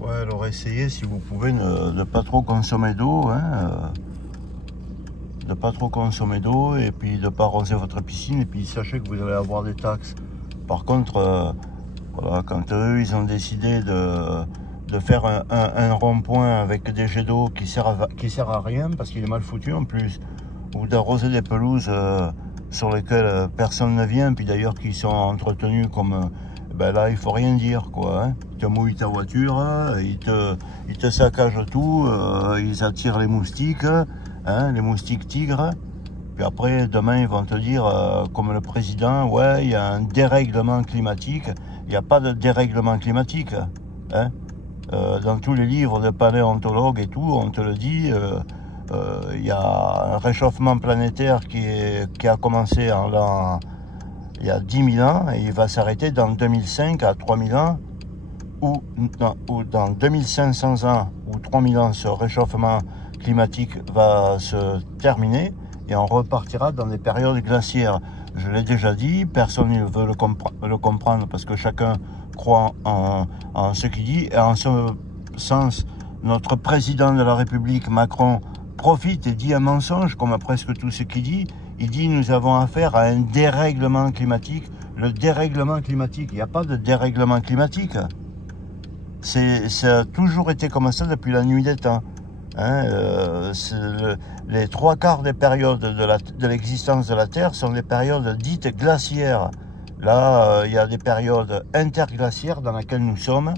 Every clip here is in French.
Ouais, alors essayez si vous pouvez de pas trop consommer d'eau, hein, de pas trop consommer d'eau et puis de pas arroser votre piscine et puis sachez que vous allez avoir des taxes. Par contre, voilà, quand eux ils ont décidé de faire un rond-point avec des jets d'eau qui sert à rien parce qu'il est mal foutu en plus, ou d'arroser des pelouses sur lesquelles personne ne vient, puis d'ailleurs qui sont entretenues comme ben là il faut rien dire quoi, hein. Ils te mouillent ta voiture, ils te saccagent tout, ils attirent les moustiques, hein, les moustiques tigres. Puis après demain ils vont te dire comme le président, ouais il y a un dérèglement climatique. Il n'y a pas de dérèglement climatique, hein. Dans tous les livres de paléontologues et tout, on te le dit, il y a un réchauffement planétaire qui a commencé il y a 10 000 ans et il va s'arrêter dans 2005 à 3000 ans ou dans 2500 ans ou 3000 ans, ce réchauffement climatique va se terminer et on repartira dans des périodes glaciaires. Je l'ai déjà dit, personne ne veut le comprendre parce que chacun croit en ce qu'il dit. Et en ce sens, notre président de la République, Macron, profite et dit un mensonge, comme presque tout ce qu'il dit. Il dit nous avons affaire à un dérèglement climatique. Le dérèglement climatique, il n'y a pas de dérèglement climatique. Ça a toujours été comme ça depuis la nuit des temps. Hein, les 3/4 des périodes de l'existence de la Terre sont des périodes dites glaciaires. Là, il y a des périodes interglaciaires dans lesquelles nous sommes.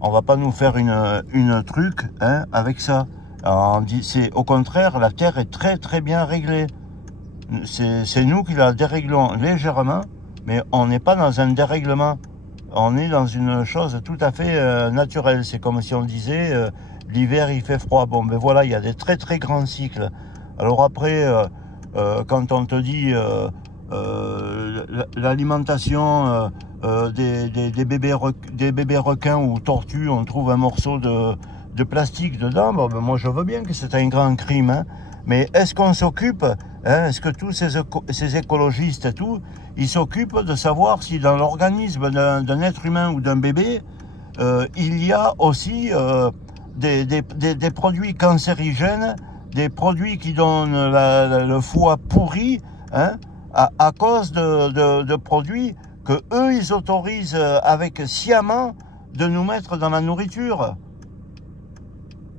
On va pas nous faire une truc, hein, avec ça. C'est au contraire, la Terre est très très bien réglée. C'est nous qui la déréglons légèrement, mais on n'est pas dans un dérèglement. On est dans une chose tout à fait naturelle. C'est comme si on disait l'hiver il fait froid. Bon ben voilà, il y a des très très grands cycles. Alors après, quand on te dit l'alimentation des bébés requins ou tortues, on trouve un morceau de plastique dedans, bon, ben moi je veux bien que c'est un grand crime, hein, mais est-ce qu'on s'occupe, hein, est-ce que tous ces écologistes et tout, ils s'occupent de savoir si dans l'organisme d'un être humain ou d'un bébé, il y a aussi des produits cancérigènes, des produits qui donnent le foie pourri, hein, à cause de produits que eux ils autorisent avec sciemment de nous mettre dans la nourriture.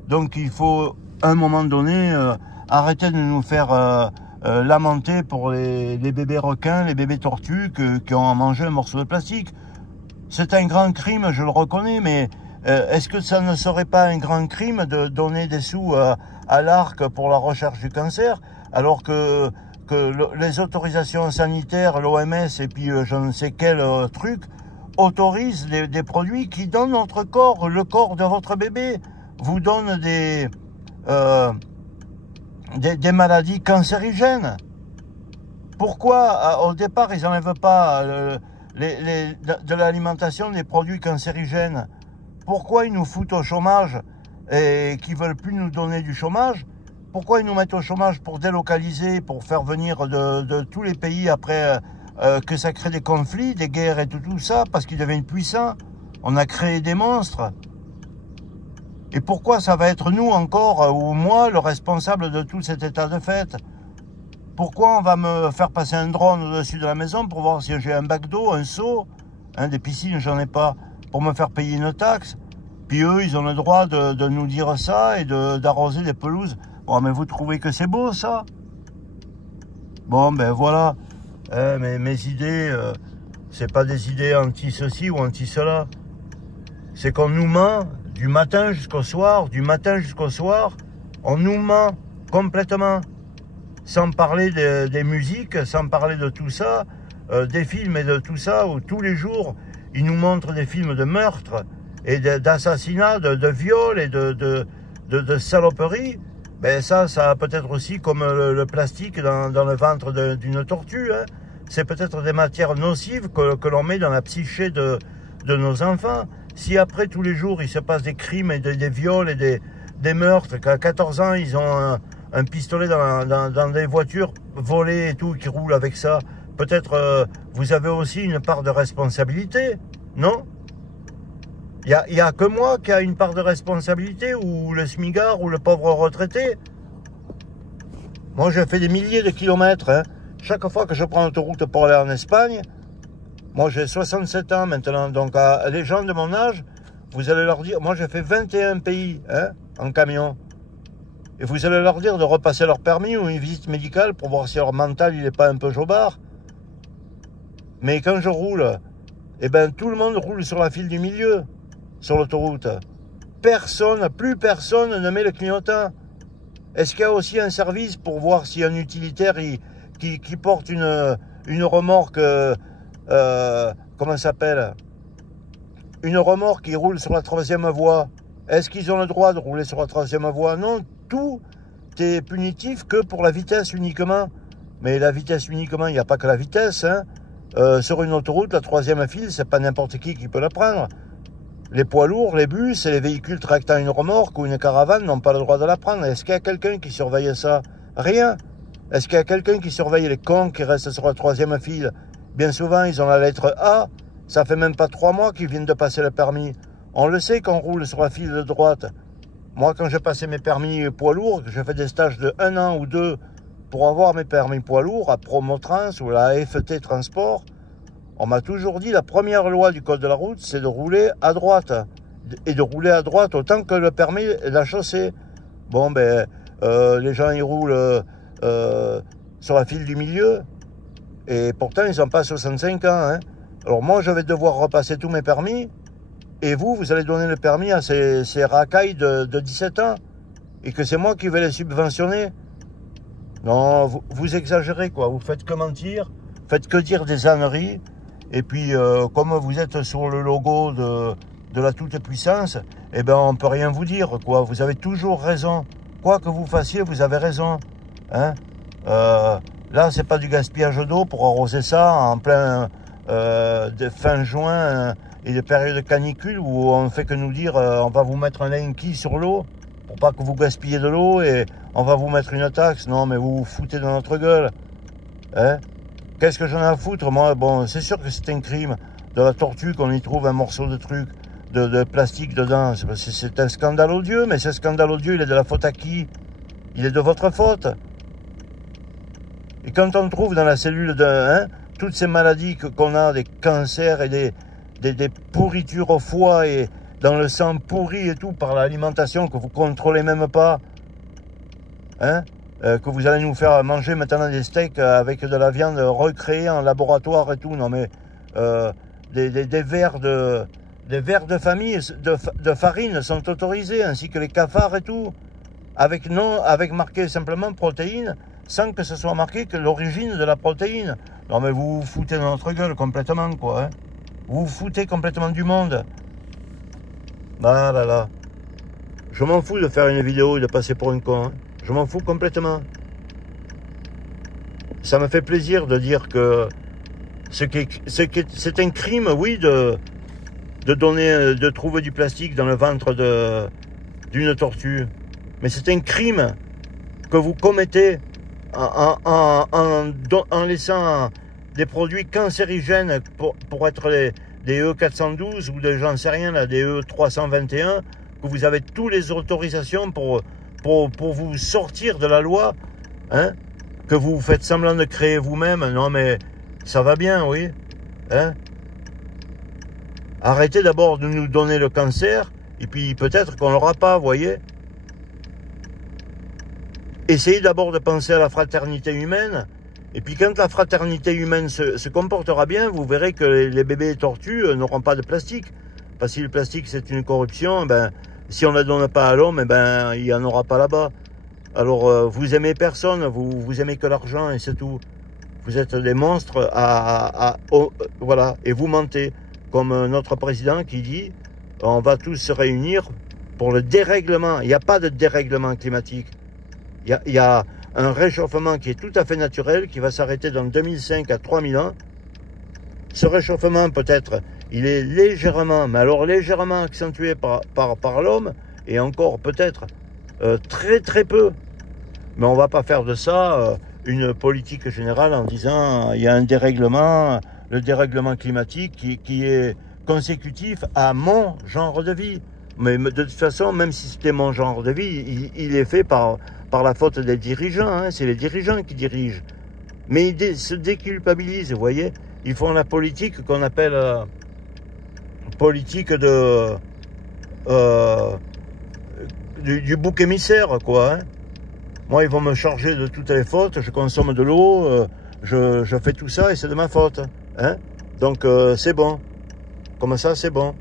Donc il faut à un moment donné arrêter de nous faire lamenter pour les bébés requins, les bébés tortues qui ont mangé un morceau de plastique. C'est un grand crime, je le reconnais, mais est-ce que ça ne serait pas un grand crime de donner des sous à l'ARC pour la recherche du cancer, alors que les autorisations sanitaires, l'OMS et puis je ne sais quel truc, autorisent des produits qui donnent notre corps, le corps de votre bébé, vous donnent des maladies cancérigènes. Pourquoi au départ ils n'enlèvent pas de l'alimentation des produits cancérigènes? Pourquoi ils nous foutent au chômage et qu'ils veulent plus nous donner du chômage? Pourquoi ils nous mettent au chômage pour délocaliser, pour faire venir de tous les pays après que ça crée des conflits, des guerres et tout ça, parce qu'ils deviennent puissants? On a créé des monstres. Et pourquoi ça va être nous encore, ou moi, le responsable de tout cet état de fait? Pourquoi on va me faire passer un drone au-dessus de la maison pour voir si j'ai un bac d'eau, un seau, hein, des piscines, j'en ai pas, pour me faire payer une taxe? Puis eux, ils ont le droit de nous dire ça et d'arroser des pelouses. Bon, mais vous trouvez que c'est beau, ça? Bon, ben voilà. Mais mes idées, c'est pas des idées anti-ceci ou anti-cela. C'est qu'on nous ment du matin jusqu'au soir, on nous ment complètement. Sans parler des musiques, sans parler de tout ça, des films et de tout ça, où tous les jours, ils nous montrent des films de meurtre et d'assassinats, de viols et de saloperies. Ben ça peut-être aussi comme le plastique dans le ventre d'une tortue, hein. C'est peut-être des matières nocives que l'on met dans la psyché de nos enfants. Si après tous les jours il se passe des crimes et des viols et des meurtres, qu'à 14 ans ils ont un pistolet dans des voitures volées et tout, qui roulent avec ça, peut-être vous avez aussi une part de responsabilité, non? Il y a que moi qui a une part de responsabilité, ou le smigard, ou le pauvre retraité. Moi, je fais des milliers de kilomètres. Hein. Chaque fois que je prends l'autoroute pour aller en Espagne, moi j'ai 67 ans maintenant, donc les gens de mon âge, vous allez leur dire, moi j'ai fait 21 pays hein, en camion, et vous allez leur dire de repasser leur permis ou une visite médicale pour voir si leur mental il n'est pas un peu jobard. Mais quand je roule, eh ben tout le monde roule sur la file du milieu, sur l'autoroute. Personne, plus personne ne met le clignotant. Est-ce qu'il y a aussi un service pour voir si un utilitaire qui porte une remorque, comment ça s'appelle, une remorque qui roule sur la 3e voie, est-ce qu'ils ont le droit de rouler sur la 3e voie? Non, tout est punitif que pour la vitesse uniquement. Mais la vitesse uniquement, il n'y a pas que la vitesse. Hein. Sur une autoroute, la 3e file, c'est pas n'importe qui peut la prendre. Les poids lourds, les bus et les véhicules tractant une remorque ou une caravane n'ont pas le droit de la prendre. Est-ce qu'il y a quelqu'un qui surveille ça? Rien. Est-ce qu'il y a quelqu'un qui surveille les cons qui restent sur la 3e file? Bien souvent, ils ont la lettre A. Ça fait même pas 3 mois qu'ils viennent de passer le permis. On le sait qu'on roule sur la file de droite. Moi, quand j'ai passé mes permis poids lourds, j'ai fait des stages de 1 an ou 2 pour avoir mes permis poids lourds à Promotrans ou la FT Transport, on m'a toujours dit la première loi du code de la route, c'est de rouler à droite. Et de rouler à droite autant que le permis et la chaussée. Bon, ben, les gens, ils roulent sur la file du milieu. Et pourtant, ils n'ont pas 65 ans. Hein. Alors moi, je vais devoir repasser tous mes permis. Et vous allez donner le permis à ces racailles de 17 ans. Et que c'est moi qui vais les subventionner. Non, vous exagérez, quoi. Vous faites que mentir. Faites que dire des âneries. Et puis, comme vous êtes sur le logo de la toute-puissance, eh ben, on ne peut rien vous dire, quoi. Vous avez toujours raison. Quoi que vous fassiez, vous avez raison. Hein. Là, c'est pas du gaspillage d'eau pour arroser ça en plein de fin juin et de période de canicule où on fait que nous dire on va vous mettre un linky sur l'eau pour pas que vous gaspillez de l'eau et on va vous mettre une taxe. Non, mais vous vous foutez de notre gueule. Hein. Qu'est-ce que j'en ai à foutre, moi? Bon, c'est sûr que c'est un crime. De la tortue, qu'on y trouve un morceau de truc, de plastique dedans. C'est un scandale odieux, mais ce scandale odieux, il est de la faute à qui? Il est de votre faute. Et quand on trouve dans la cellule toutes ces maladies qu'on a, des cancers et des pourritures au foie et dans le sang pourri et tout, par l'alimentation que vous contrôlez même pas, hein? Que vous allez nous faire manger maintenant des steaks avec de la viande recréée en laboratoire et tout. Non mais des verres de famille de farine sont autorisés, ainsi que les cafards et tout, avec marqué simplement protéines, sans que ce soit marqué que l'origine de la protéine. Non mais vous vous foutez de notre gueule complètement, quoi. Hein. Vous vous foutez complètement du monde. Ah là là. Je m'en fous de faire une vidéo et de passer pour un con. Hein. Je m'en fous complètement. Ça me fait plaisir de dire que c'est un crime, oui, de trouver du plastique dans le ventre d'une tortue. Mais c'est un crime que vous commettez en laissant des produits cancérigènes pour être des E412 ou des, j'en sais rien, là, des E321, que vous avez toutes les autorisations pour vous sortir de la loi, hein, que vous faites semblant de créer vous-même. Non mais ça va bien, oui. Hein. Arrêtez d'abord de nous donner le cancer, et puis peut-être qu'on l'aura pas, vous voyez. Essayez d'abord de penser à la fraternité humaine, et puis quand la fraternité humaine se comportera bien, vous verrez que les bébés tortues n'auront pas de plastique. Parce que le plastique, c'est une corruption, ben, si on ne la donne pas à l'homme, ben, il n'y en aura pas là-bas. Alors, vous aimez personne, vous aimez que l'argent et c'est tout. Vous êtes des monstres voilà, et vous mentez. Comme notre président qui dit, on va tous se réunir pour le dérèglement. Il n'y a pas de dérèglement climatique. Il y a un réchauffement qui est tout à fait naturel, qui va s'arrêter dans 2005 à 3000 ans. Ce réchauffement, peut-être, il est légèrement, mais alors légèrement accentué par l'homme, et encore peut-être très très peu. Mais on ne va pas faire de ça une politique générale en disant il y a un dérèglement, le dérèglement climatique qui est consécutif à mon genre de vie. Mais de toute façon, même si c'était mon genre de vie, il est fait par la faute des dirigeants. Hein. C'est les dirigeants qui dirigent. Mais ils se déculpabilisent, vous voyez. Ils font la politique qu'on appelle politique du bouc émissaire, quoi. Hein. Moi, ils vont me charger de toutes les fautes. Je consomme de l'eau, je fais tout ça et c'est de ma faute. Hein. Donc, c'est bon. Comme ça, c'est bon.